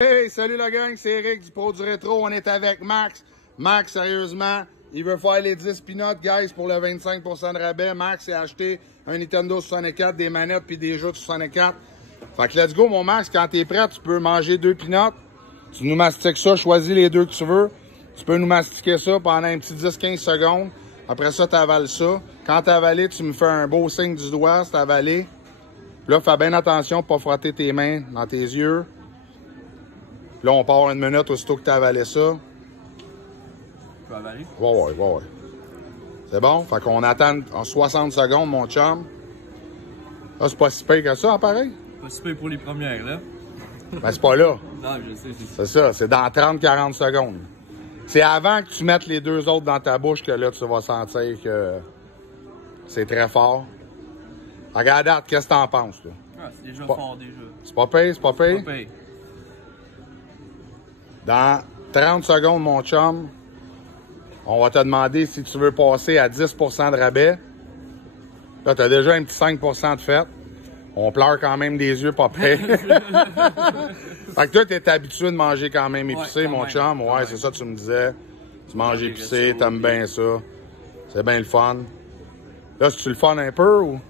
Hey, salut la gang, c'est Eric du Pro du Rétro. On est avec Max. Max, sérieusement, il veut faire les 10 peanuts, guys, pour le 25% de rabais. Max a acheté un Nintendo 64, des manettes puis des jeux de 64. Fait que let's go, mon Max. Quand t'es prêt, tu peux manger 2 peanuts. Tu nous mastiques ça, choisis les 2 que tu veux. Tu peux nous mastiquer ça pendant un petit 10-15 secondes. Après ça, tu avales ça. Quand t'as avalé, tu me fais un beau signe du doigt, c'est avalé. Là, fais bien attention pour pas frotter tes mains dans tes yeux. Là, on part une minute aussitôt que tu as avalé ça. Tu peux avaler? Ouais. C'est bon? Fait qu'on attend en 60 secondes, mon chum. Là, c'est pas si pire que ça, hein, pareil? Pas si pire pour les premières, là. Ben, c'est pas là. Non, je sais, C'est ça, c'est dans 30-40 secondes. C'est avant que tu mettes les 2 autres dans ta bouche que là, tu vas sentir que c'est très fort. Regarde, qu'est-ce que t'en penses, là? Ah, c'est déjà fort, déjà. C'est pas pire, c'est pas pire? C'est pas pire. Dans 30 secondes, mon chum, on va te demander si tu veux passer à 10% de rabais. Là, tu as déjà un petit 5% de fait. On pleure quand même des yeux pas près. Fait que toi, tu es habitué de manger quand même épicé, mon chum. Ouais, c'est ça que tu me disais. Tu manges épicé, t'aimes bien ça. C'est bien le fun. Là, c'est-tu le fun un peu ou?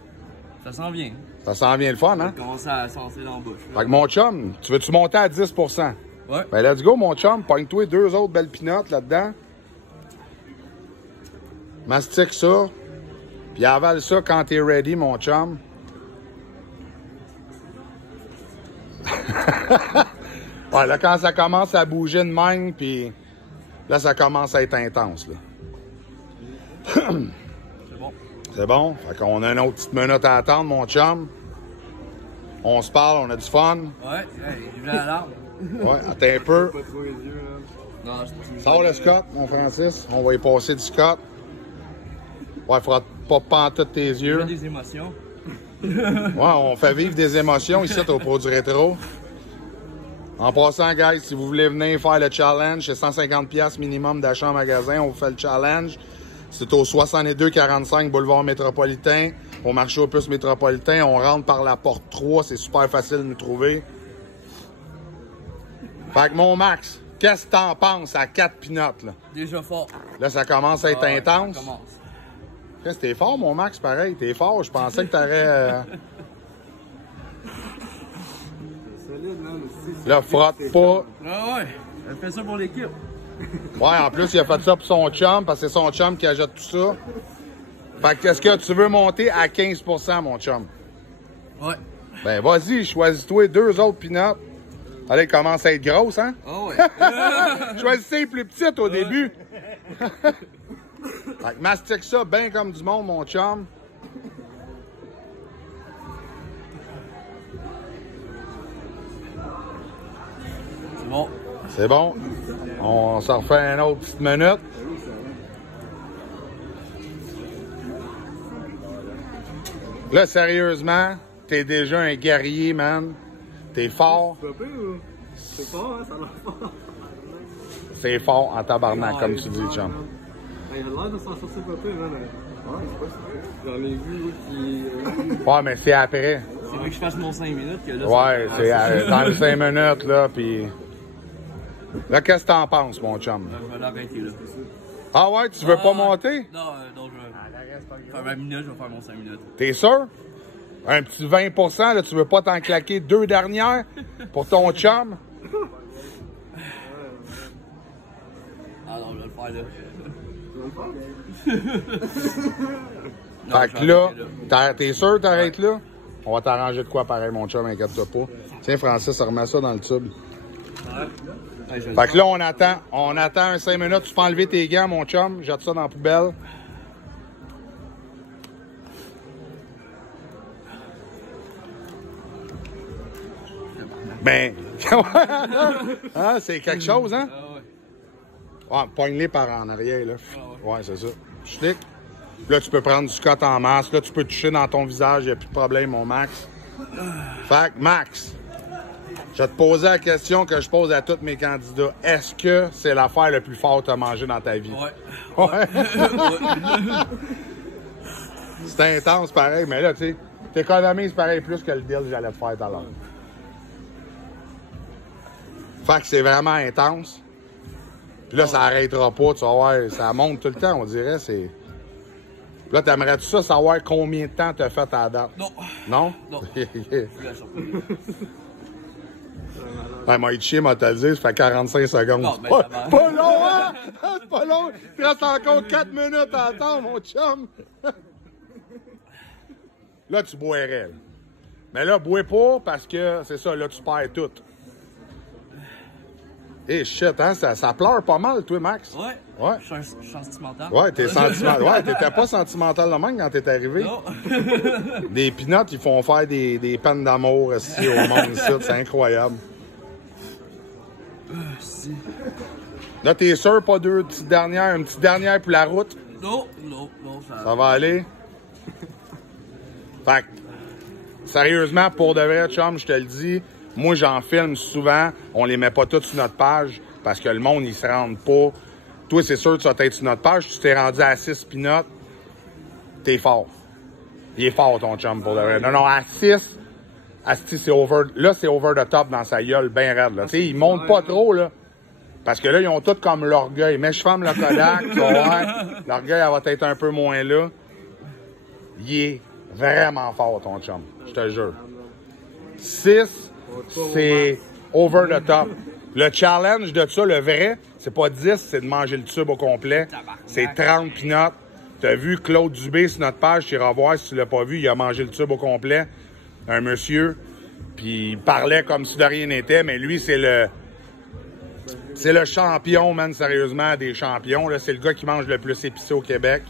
Ça s'en vient. Ça s'en vient le fun, hein? Ça commence à sentir dans la bouche. Fait que mon chum, tu veux-tu monter à 10%? Ouais. Ben, let's go, mon chum. Pogne-toi 2 autres belles pinottes là-dedans. Mastique ça. Puis avale ça quand t'es ready, mon chum. Ouais, là, quand ça commence à bouger de même, puis là, ça commence à être intense, là. C'est bon. C'est bon? Fait qu'on a une autre petite minute à attendre, mon chum. On se parle, on a du fun. Ouais, j'ai vu l'alarme. Ouais, attends un peu. Pas trop les yeux, là. Non, je Sors le Scott, mon Francis. On va y passer du Scott. Ouais, faudra pas pantoute tes yeux. des émotions. Ouais, on fait vivre des émotions ici au Pro du Rétro. En passant, guys, si vous voulez venir faire le challenge, c'est 150$ minimum d'achat en magasin. On vous fait le challenge. C'est au 6245 Boulevard Métropolitain, au marché aux puces métropolitain. On rentre par la porte 3. C'est super facile de nous trouver. Fait que mon Max, qu'est-ce que t'en penses à 4 peanuts, là? Déjà fort. Là, ça commence à être intense. Ça commence. Qu'est-ce que t'es fort, mon Max, pareil. T'es fort. Je pensais que t'aurais... Là, frotte pas. Ah ouais, elle fait ça pour l'équipe. Ouais, en plus, il a fait ça pour son chum, parce que c'est son chum qui ajoute tout ça. Fait que, est-ce que tu veux monter à 15%, mon chum? Ouais. Ben, vas-y, choisis-toi 2 autres peanuts. Allez, elle commence à être grosse, hein? Ah ouais. Choisissez les plus petites au début. Fait que mastique ça bien comme du monde, mon chum. C'est bon. C'est bon. On s'en refait une autre petite minute. Là, sérieusement, t'es déjà un guerrier, man. T'es fort. C'est fort, hein, ça a l'air fort. C'est fort en tabarnak, comme tu dis, chum. Il a l'air de s'en sortir pas peu, man. Ouais, c'est pas ça. J'en ai vu qui... Ouais, mais c'est après. C'est vrai que je fasse mon 5 minutes que là... Ouais, c'est dans les 5 minutes, là, pis... Là, qu'est-ce que t'en penses, mon chum? Je vais l'arrêter, là. Ah ouais, tu veux pas monter? Non, donc je vais faire 20 minutes, je vais faire mon 5 minutes. T'es sûr? Un petit 20%, là, tu veux pas t'en claquer 2 dernières pour ton chum? Ah non, je vais le faire, là. Fait que là, t'es sûr que t'arrêtes là? On va t'arranger de quoi pareil, mon chum, inquiète-toi pas. Tiens, Francis, remets ça dans le tube. Fait que là, on attend un 5 minutes. Tu peux enlever tes gants, mon chum. Jette ça dans la poubelle. Ben, hein, c'est quelque chose, hein? Ouais, pogne-les par en arrière, là. Ouais, c'est ça. Schlick. Là, tu peux prendre du Scott en masse. Là, tu peux toucher dans ton visage. Il n'y a plus de problème, mon Max. Fait que, Max, je vais te poser la question que je pose à tous mes candidats. Est-ce que c'est l'affaire la plus forte à manger dans ta vie? Ouais. C'est intense, pareil. Mais là, tu sais, t'économises pareil plus que le deal que j'allais te faire tout à l'heure. Fait que c'est vraiment intense. Puis là, ça arrêtera pas, tu vas voir, ça monte tout le temps, on dirait, c'est... Là, t'aimerais-tu ça savoir combien de temps t'as fait à la date? Non. Non? Non. Ben, moi, Itchy m'a te le dit, ça fait 45 secondes. Non, ben, pas long, hein? C'est pas long. Il reste encore 4 minutes à attendre, mon chum. Là, tu boirais. Mais là, bois pas parce que, c'est ça, là, tu perds tout. Eh, shit, hein? Ça pleure pas mal, toi, Max? Ouais. Ouais. Je suis sentimental. Ouais, t'es sentimental. Ouais, t'étais pas sentimental de même quand t'es arrivé. Non. Des pinottes, ils font faire des peines d'amour ici au monde, ici. C'est incroyable. Si. Là, t'es sûr, pas deux petites dernières, une petite dernière pour la route? Non, Ça va aller? Fait que, sérieusement, pour de vrai, chum, je te le dis, moi, j'en filme souvent. On les met pas toutes sur notre page parce que le monde, ils se rendent pas. Toi, c'est sûr que tu vas être sur notre page. Tu t'es rendu à 6 pinottes. T'es fort. Il est fort, ton chum, pour de vrai. Non, à 6, asti, c'est over. Là, c'est over the top dans sa gueule, bien raide, là. Tu sais, ils montent pas trop, là. Parce que là, ils ont tout comme l'orgueil. Mais je ferme le Kodak, tu vas voir. L'orgueil, elle va être un peu moins là. Il est vraiment fort, ton chum. Je te jure. 6, c'est over the top. Le challenge de ça, le vrai, c'est pas 10, c'est de manger le tube au complet. C'est 30 pinottes. T'as vu Claude Dubé sur notre page, tu iras voir si tu l'as pas vu, il a mangé le tube au complet. Un monsieur. Puis il parlait comme si de rien n'était, mais lui, c'est le champion, man, sérieusement, des champions. Là, c'est le gars qui mange le plus épicé au Québec.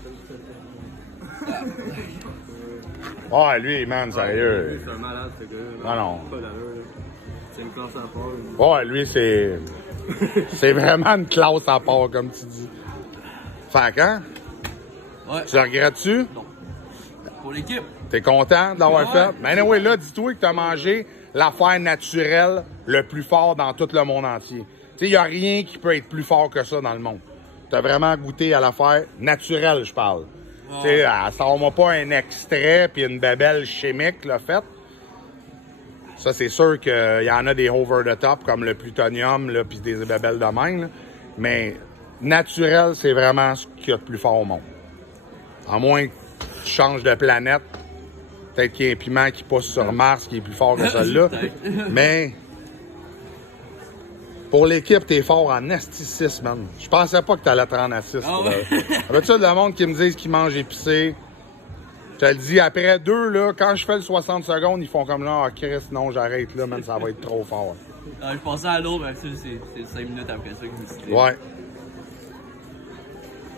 Ah, lui, man, sérieux. C'est un malade, ce gars. Ah non. Pas d'allure. C'est une classe à part. Ouais, lui, c'est... c'est vraiment une classe à part, comme tu dis. Fait quand? Ouais. Tu le regrettes-tu? Non. Pour l'équipe. T'es content de l'avoir Ouais. fait? Mais anyway, là, dis-toi que t'as mangé l'affaire naturelle le plus fort dans tout le monde entier. Tu sais, il n'y a rien qui peut être plus fort que ça dans le monde. T'as vraiment goûté à l'affaire naturelle, je parle. Tu sais, ça n'a pas un extrait puis une babelle chimique, là, faite. Ça, c'est sûr qu'il y en a des over the top, comme le plutonium, là, puis des babelles de même, là. Mais naturel, c'est vraiment ce qu'il y a de plus fort au monde. À moins que tu changes de planète. Peut-être qu'il y a un piment qui pousse sur Mars qui est plus fort que celui-là. Mais pour l'équipe, t'es fort en esti 6, man. Je pensais pas que t'allais te rendre à 6. Ah ouais? Avais-tu le monde qui me disent qu'ils mangent épicé? Je te le dis, après 2, là, quand je fais le 60 secondes, ils font comme là, ah, Chris, non, j'arrête là, man, ça va être trop fort. Je pensais à l'autre, mais c'est 5 minutes après ça que je me suis dit. Ouais.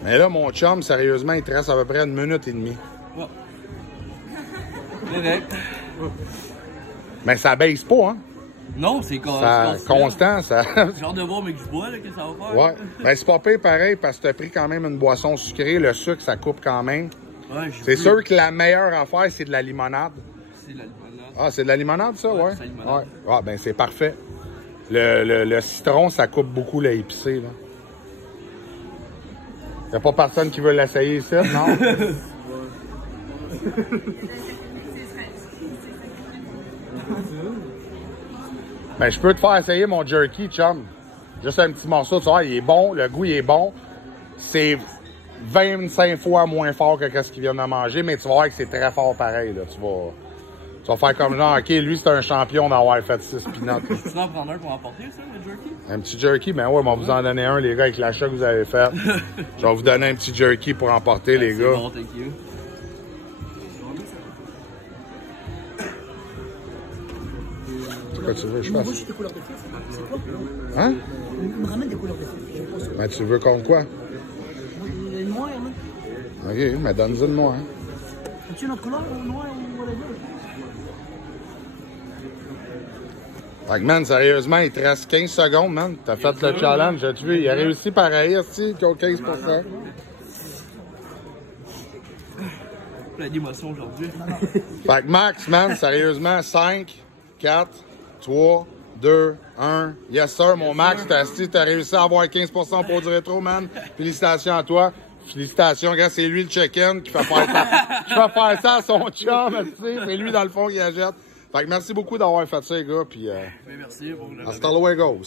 Mais là, mon chum, sérieusement, il te reste à peu près 1 minute et demie. Ouais. Correct. Mais ça baisse pas, hein? Non, c'est constant, ça. J'ai hâte de voir, mais que je bois, là, que ça va faire. Ouais. Ben, c'est pas pire pareil parce que t'as pris quand même une boisson sucrée. Le sucre, ça coupe quand même. Ouais, C'est sûr que la meilleure affaire, c'est de la limonade. C'est la limonade. Ah, c'est de la limonade, ça? Ouais. C'est la limonade. Ouais. Ah, ben, c'est parfait. Le citron, ça coupe beaucoup le épicé, là. Y'a pas personne qui veut l'essayer ici, non? Ben, je peux te faire essayer mon jerky, chum. Juste un petit morceau, tu vois, il est bon, le goût, il est bon. C'est 25 fois moins fort que ce qu'il vient de manger, mais tu vas voir que c'est très fort pareil, là. Tu vas faire comme genre, OK, lui, c'est un champion d'avoir fait 6 pinottes. Tu peux en prendre un pour emporter, ça, le jerky? Un petit jerky? Ben ouais, on va vous en donner un, les gars, avec l'achat que vous avez fait. Je vais vous donner un petit jerky pour emporter, les gars. C'est bon, thank you. C'est quoi tu veux que je fasse? Moi, j'ai des couleurs de fesses. C'est quoi? Hein? Il me ramène des couleurs de fesses. Je pense. Ben, tu veux comme quoi? Il est noir, hein? OK, mais donne-y de moi, hein. As-tu une autre couleur, noir ou whatever? Fait que, man, sérieusement, il te reste 15 secondes, man. T'as fait le challenge, as-tu vu? Il a réussi pareil, aussi, qu'il a 15 Plein d'émotions aujourd'hui. Fait que, Max, man, sérieusement, 5, 4, 3, 2, 1. Yes, sir, mon Max, t'as réussi à avoir 15% pour du rétro, man. Félicitations à toi. Félicitations, gars, c'est lui le check-in qui fait faire ça à son chum, tu sais. C'est lui, dans le fond, qui achète. Fait que merci beaucoup d'avoir fait ça, les gars, puis Merci pour le hasta luego.